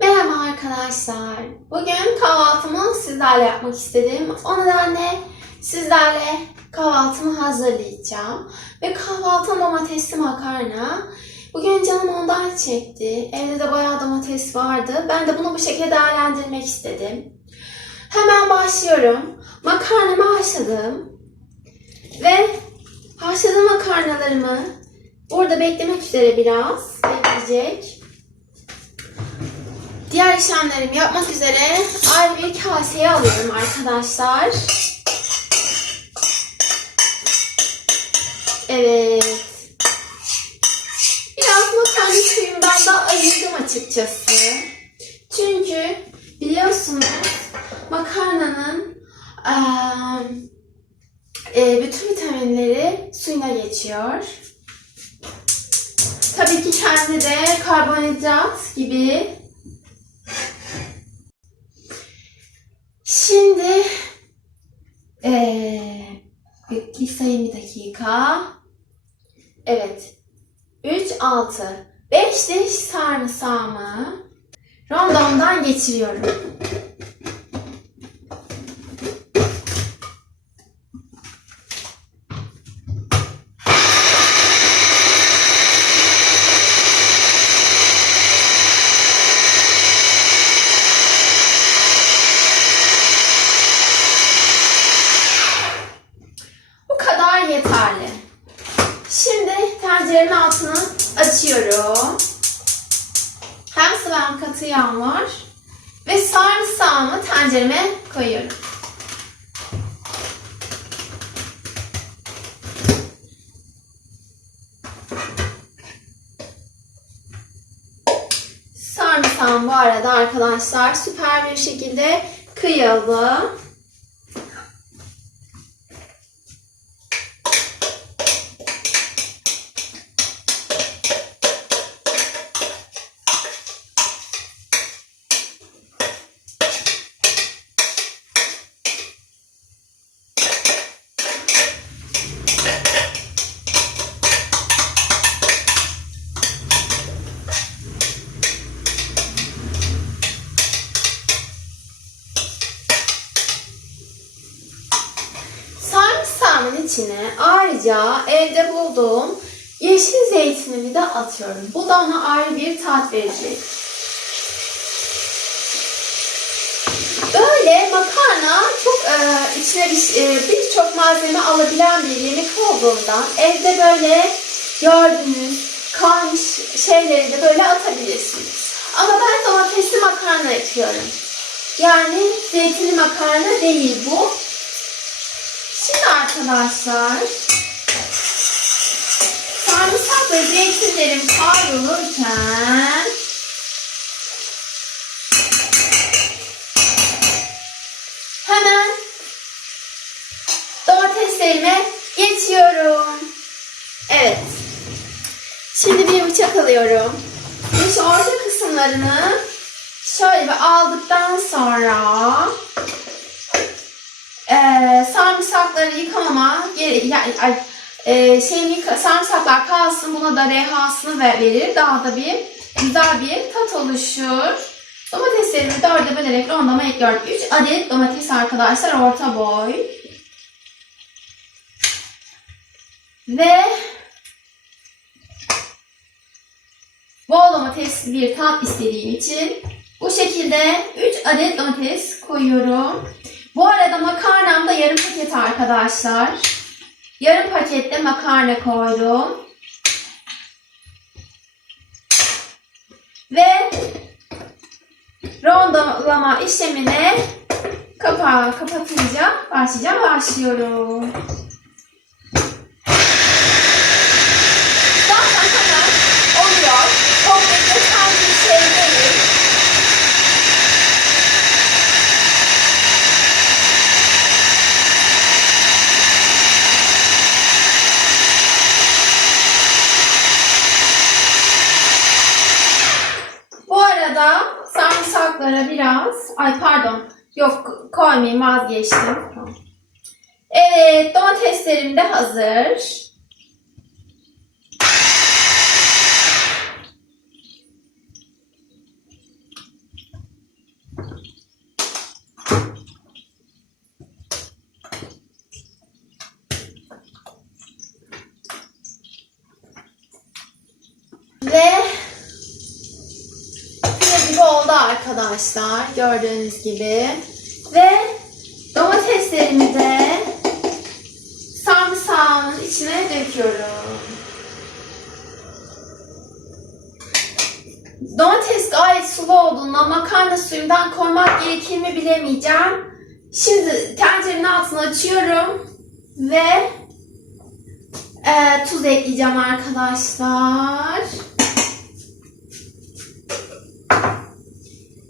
Merhaba arkadaşlar. Bugün kahvaltımı sizlerle yapmak istedim. O nedenle sizlerle kahvaltımı hazırlayacağım. Ve kahvaltı domatesli makarna. Bugün canım ondan çekti. Evde de bayağı domates vardı. Ben de bunu bu şekilde değerlendirmek istedim. Hemen başlıyorum. Makarnamı haşladım. Ve haşladığım makarnalarımı burada beklemek üzere biraz bekleyecek. Diğer işlemlerimi yapmak üzere ayrı bir kaseye alıyorum arkadaşlar. Evet. Biraz makarna suyundan da ayırdım açıkçası. Çünkü biliyorsunuz makarnanın e, bütün vitaminleri suyuna geçiyor. Tabii ki kendi de karbonhidrat gibi Şimdi bir sayayım bir dakika. Evet. 3, 6, 5 diş sarımsağımı rondomdan geçiriyorum. Bu kadar yeterli. Şimdi tencerenin altını açıyorum. Hem sıvı hem katı yağ var. Ve sarımsağımı tencereme koyuyorum. Sarımsağım bu arada arkadaşlar süper bir şekilde kıyıldı. İçine ayrıca evde bulduğum yeşil zeytinimi de atıyorum. Bu da ona ayrı bir tat verecek. Böyle makarna çok e, içine bir- e, birçok malzeme alabilen bir yemek olduğundan evde böyle gördüğünüz kalmış şeyleri de böyle atabilirsiniz. Ama ben domatesli makarna yapıyorum. Yani zeytinli makarna değil bu. Şimdi arkadaşlar sarımsak ve zeytinlerim kavrulurken hemen domateslerime geçiyorum. Evet. Şimdi bir bıçak alıyorum. Şu orta kısımlarını şöyle bir aldıktan sonra ee, sarımsakları yıkamama yani e, yıka- sarımsaklar kalsın buna da rehasını ver- verir. Daha da bir güzel bir tat oluşur. Domateslerimi dörde bölerek rondama ekliyorum. 3 adet domates arkadaşlar orta boy. Ve bol domates bir tat istediğim için bu şekilde 3 adet domates koyuyorum. Bu arada makarnam da yarım paket arkadaşlar. Yarım pakette makarna koydum. Ve rondolama işlemine kapağı kapatınca başlayacağım. Başlıyorum. Zaten hemen oluyor. Çok bekleten bir şey değil. Bu arada sarımsaklara biraz, ay pardon, yok koymayayım vazgeçtim. Evet, domateslerim de hazır. oldu arkadaşlar. Gördüğünüz gibi. Ve domateslerimi de sarımsağımın içine döküyorum. Domates gayet sulu olduğundan makarna suyundan koymak gerekir mi bilemeyeceğim. Şimdi tencerenin altını açıyorum ve e, tuz ekleyeceğim arkadaşlar.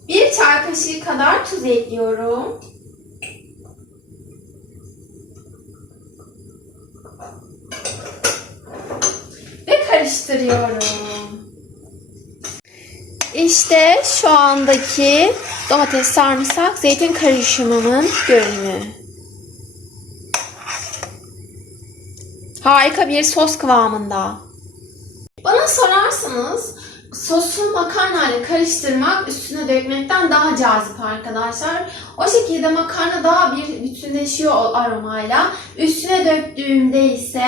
Bir çay kaşığı kadar tuz ekliyorum. Ve karıştırıyorum. İşte şu andaki domates, sarımsak, zeytin karışımımın görünümü. Harika bir sos kıvamında. Bana sorarsanız sosu makarnayla karıştırmak üstüne dökmekten daha cazip arkadaşlar. O şekilde makarna daha bir bütünleşiyor aromayla. Üstüne döktüğümde ise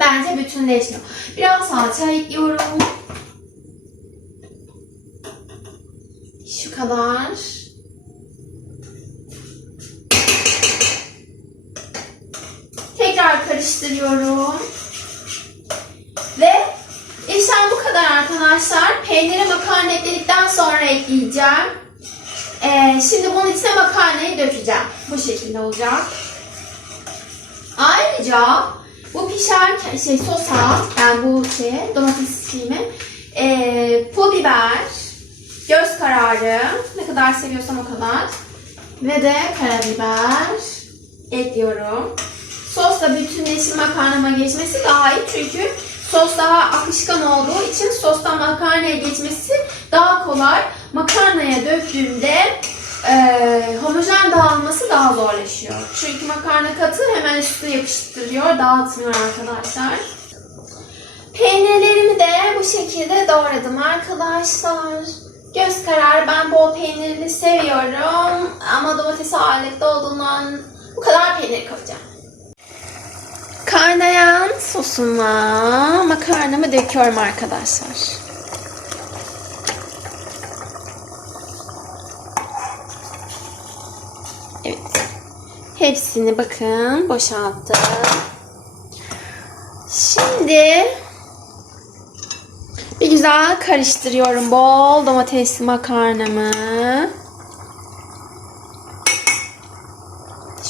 bence bütünleşmiyor. Biraz salça ekliyorum. Şu kadar. Tekrar karıştırıyorum. Kadar arkadaşlar. Peyniri makarna ekledikten sonra ekleyeceğim. Ee, şimdi bunun içine makarnayı dökeceğim. Bu şekilde olacak. Ayrıca bu pişerken şey sosa yani bu şeye domates şeyime ee, pul biber, göz kararı ne kadar seviyorsam o kadar ve de karabiber ekliyorum. Sosla bütünleşim makarnama geçmesi daha iyi çünkü sos daha akışkan olduğu için sostan makarnaya geçmesi daha kolay. Makarnaya döktüğümde eee homojen dağılması daha zorlaşıyor. Çünkü makarna katı hemen üstüne yapıştırıyor, dağıtmıyor arkadaşlar. Peynirlerimi de bu şekilde doğradım arkadaşlar. Göz kararı ben bol peynirli seviyorum ama domates ağırlıklı olduğundan bu kadar peynir koyacağım. Kaynayan sosuma makarnamı döküyorum arkadaşlar. Evet. Hepsini bakın boşalttım. Şimdi bir güzel karıştırıyorum bol domatesli makarnamı.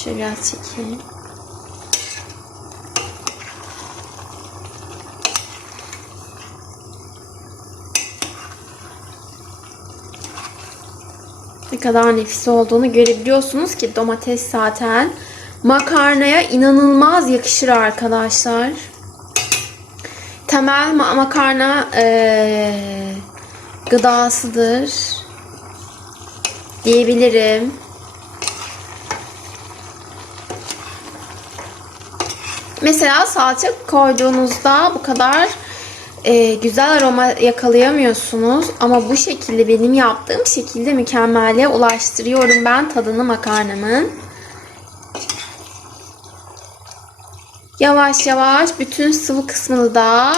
Şöyle biraz çekeyim. Ne kadar nefis olduğunu görebiliyorsunuz ki domates zaten makarnaya inanılmaz yakışır arkadaşlar. Temel ma- makarna eee, gıdasıdır diyebilirim. Mesela salça koyduğunuzda bu kadar e, güzel aroma yakalayamıyorsunuz. Ama bu şekilde benim yaptığım şekilde mükemmele ulaştırıyorum ben tadını makarnamın. Yavaş yavaş bütün sıvı kısmını da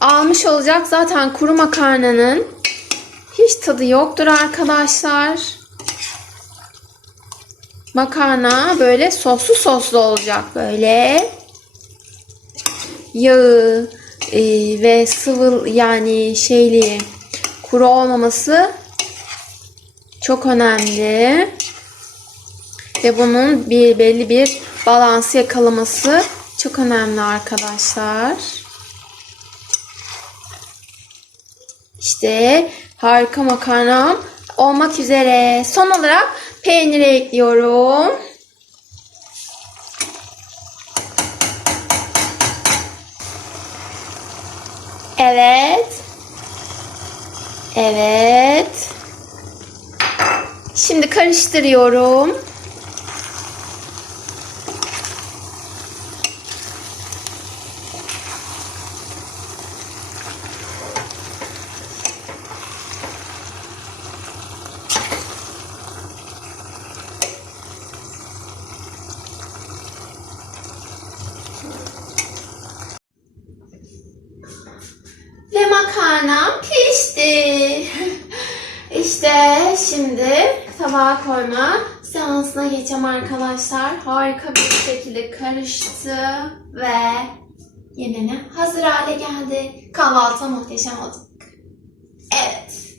almış olacak. Zaten kuru makarnanın hiç tadı yoktur arkadaşlar. Makarna böyle soslu soslu olacak böyle. Yağı e, ve sıvı yani şeyli kuru olmaması çok önemli. Ve bunun bir belli bir balansı yakalaması çok önemli arkadaşlar. İşte harika makarnam olmak üzere. Son olarak peyniri ekliyorum. Evet. Evet. Şimdi karıştırıyorum. Ve makarnam pişti. tabağa koyma seansına geçeceğim arkadaşlar. Harika bir şekilde karıştı ve yemeğine hazır hale geldi. Kahvaltı muhteşem oldu. Evet.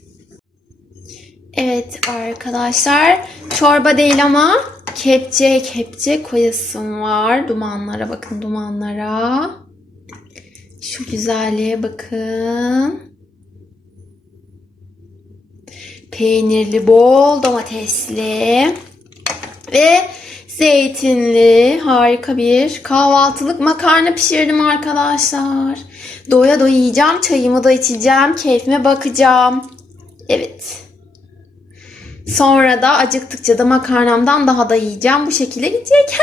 Evet arkadaşlar. Çorba değil ama kepçe kepçe koyasım var. Dumanlara bakın dumanlara. Şu güzelliğe bakın. Peynirli, bol domatesli ve zeytinli harika bir kahvaltılık makarna pişirdim arkadaşlar. Doya doya yiyeceğim, çayımı da içeceğim, keyfime bakacağım. Evet. Sonra da acıktıkça da makarnamdan daha da yiyeceğim. Bu şekilde gidecek.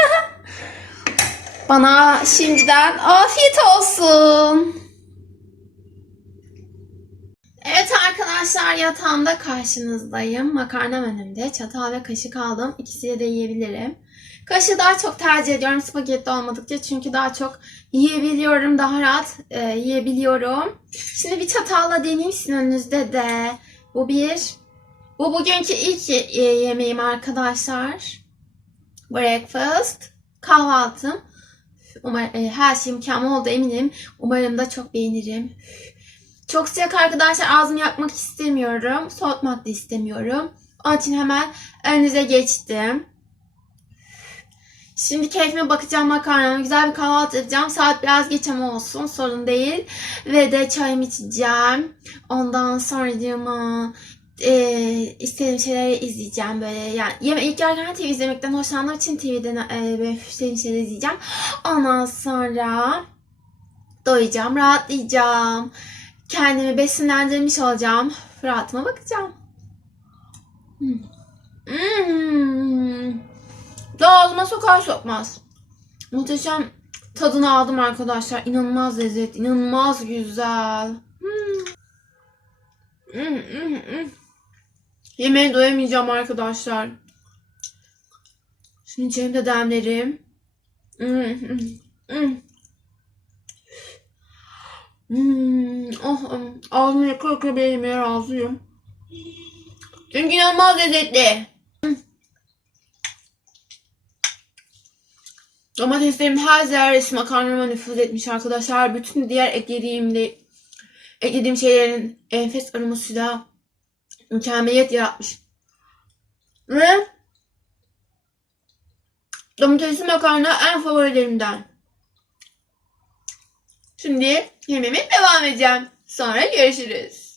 Bana şimdiden afiyet olsun. Evet arkadaşlar yatağımda karşınızdayım. Makarnam önümde. Çatal ve kaşık aldım. İkisiyle de yiyebilirim. Kaşığı daha çok tercih ediyorum spagetti olmadıkça. Çünkü daha çok yiyebiliyorum. Daha rahat e, yiyebiliyorum. Şimdi bir çatalla deneyeyim sizin önünüzde de. Bu bir. Bu bugünkü ilk e, yemeğim arkadaşlar. Breakfast. Kahvaltım. Umarım e, her şey mükemmel oldu eminim. Umarım da çok beğenirim. Çok sıcak arkadaşlar ağzımı yakmak istemiyorum. Soğutmak da istemiyorum. Onun için hemen önünüze geçtim. Şimdi keyfime bakacağım makarnama. Güzel bir kahvaltı edeceğim. Saat biraz geç ama olsun. Sorun değil. Ve de çayımı içeceğim. Ondan sonra e, istediğim şeyleri izleyeceğim böyle. Yani yeme ilk yerken TV izlemekten hoşlandığım için TV'den e, istediğim şeyleri izleyeceğim. Ondan sonra doyacağım, rahatlayacağım. Kendimi besinlendirmiş olacağım. Rahatıma bakacağım. Hmm. Hmm. Daha ağzıma sokar sokmaz. Muhteşem tadını aldım arkadaşlar. İnanılmaz lezzet, inanılmaz güzel. Hmm. Doyamayacağım arkadaşlar. Şimdi da demlerim. Hmm, hmm, hmm. Hmm, oh, um, ağzımı yaka yaka yemeğe razıyım. Çünkü inanılmaz lezzetli. Domateslerim her zerresi makarnama nüfuz etmiş arkadaşlar. Bütün diğer eklediğim de eklediğim şeylerin enfes aromasıyla mükemmeliyet yaratmış. Ve domatesli makarna en favorilerimden. Şimdi yemeğime devam edeceğim. Sonra görüşürüz.